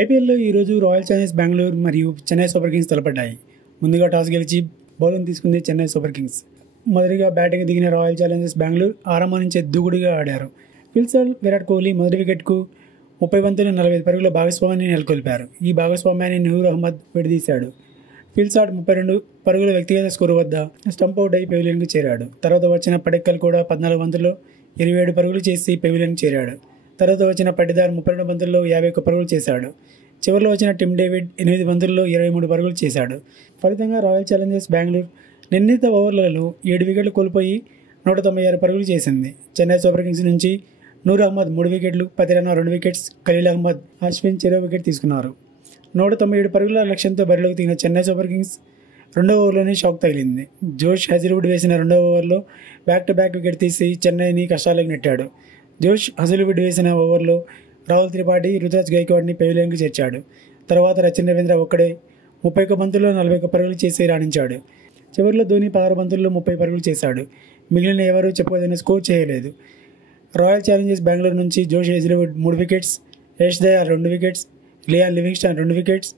ఐపీఎల్లో ఈరోజు royal challengers Bengaluru మరియు చెన్నై సూపర్ కింగ్స్ తలపడ్డాయి. ముందుగా టాస్ గెలిచి బౌలింగ్ తీసుకుంది చెన్నై సూపర్ కింగ్స్. మొదటిగా బ్యాటింగ్ దిగిన రాయల్ ఛాలెంజర్స్ బెంగళూరు ఆరంభం నుంచే దూకుడుగా ఆడారు. ఫిల్సర్ విరాట్ కోహ్లీ మొదటి వికెట్కు 30 బంతులు 45 పరుగుల భాగస్వామ్యాన్ని నెలకొల్పారు. ఈ భాగస్వామ్యాన్ని నూర్ అహ్మద్ విడదీశాడు. ఫిల్సాట్ 32 పరుగుల వ్యక్తిగత స్కోరు వద్ద స్టంప్ అవుట్ అయి పెవిలియన్కు చేరాడు. తర్వాత వచ్చిన పడెక్కల్ కూడా 14 బంతుల్లో 27 పరుగులు చేసి పెవిలియన్కు చేరాడు. తర్వాత వచ్చిన పట్టిదార్ 32 బంతుల్లో 51 పరుగులు చేశాడు. చివరిలో వచ్చిన టిమ్ డేవిడ్ 8 బంతుల్లో 23 పరుగులు చేశాడు. ఫలితంగా రాయల్ ఛాలెంజర్స్ బెంగళూరు నిర్ణీత ఓవర్లలో 7 వికెట్లు కోల్పోయి 196 పరుగులు చేసింది. చెన్నై సూపర్ కింగ్స్ నుంచి నూర్ అహ్మద్ 3 వికెట్లు, పతిరానా 2 వికెట్స్, ఖలీల్ అహ్మద్, అశ్విన్ చెరో వికెట్ తీసుకున్నారు. 197 పరుగుల లక్ష్యంతో బరిలోకి దిగిన చెన్నై సూపర్ కింగ్స్ రెండో ఓవర్లోనే షాక్ తగిలింది. జోష్ హజిల్వుడ్ వేసిన రెండో ఓవర్లో బ్యాక్ టు బ్యాక్ వికెట్ తీసి చెన్నైని కష్టాలకు నెట్టాడు. జోష్ హజిల్వుడ్ వేసిన ఓవర్లో రాహుల్ త్రిపాఠి, రుతురాజ్ గైక్వాడ్ని పెవిలియన్కు చేర్చాడు. తర్వాత రచిన్ రవీంద్ర ఒక్కడే 31 బంతుల్లో 41 పరుగులు చేసి రాణించాడు. చివరిలో ధోని 16 బంతుల్లో 30 పరుగులు చేశాడు. మిగిలిన ఎవరూ చెప్పుకోదైన స్కోర్ చేయలేదు. రాయల్ ఛాలెంజర్స్ బెంగళూరు నుంచి Josh Hazlewood 3 wickets, Yash Dayal 2 wickets, Liam Livingstone 2 wickets,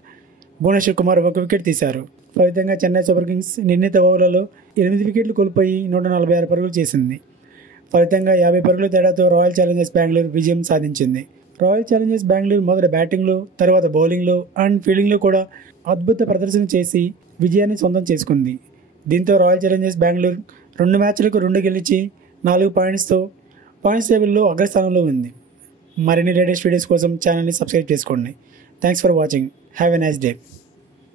Bhuvneshwar Kumar 1 wicket తీశారు. ఫలితంగా చెన్నై సూపర్ కింగ్స్ నిర్ణీత ఓవర్లలో 8 వికెట్లు కోల్పోయి 146 పరుగులు చేసింది. ఫలితంగా 50 పరుగుల తేడాతో రాయల్ ఛాలెంజర్స్ బెంగళూరు విజయం సాధించింది. రాయల్ ఛాలెంజర్స్ బెంగళూరు మొదట బ్యాటింగ్లో, తర్వాత బౌలింగ్లో అండ్ ఫీల్డింగ్లో కూడా అద్భుత ప్రదర్శన చేసి విజయాన్ని సొంతం చేసుకుంది. దీంతో రాయల్ ఛాలెంజర్స్ బెంగళూరు 2 మ్యాచ్లకు 2 గెలిచి 4 పాయింట్స్తో పాయింట్స్ టేబుల్లో అగ్రస్థానంలో ఉంది. మరిన్ని లేటెస్ట్ వీడియోస్ కోసం ఛానల్ని సబ్స్క్రైబ్ చేసుకోండి. Thanks for watching. Have a nice day.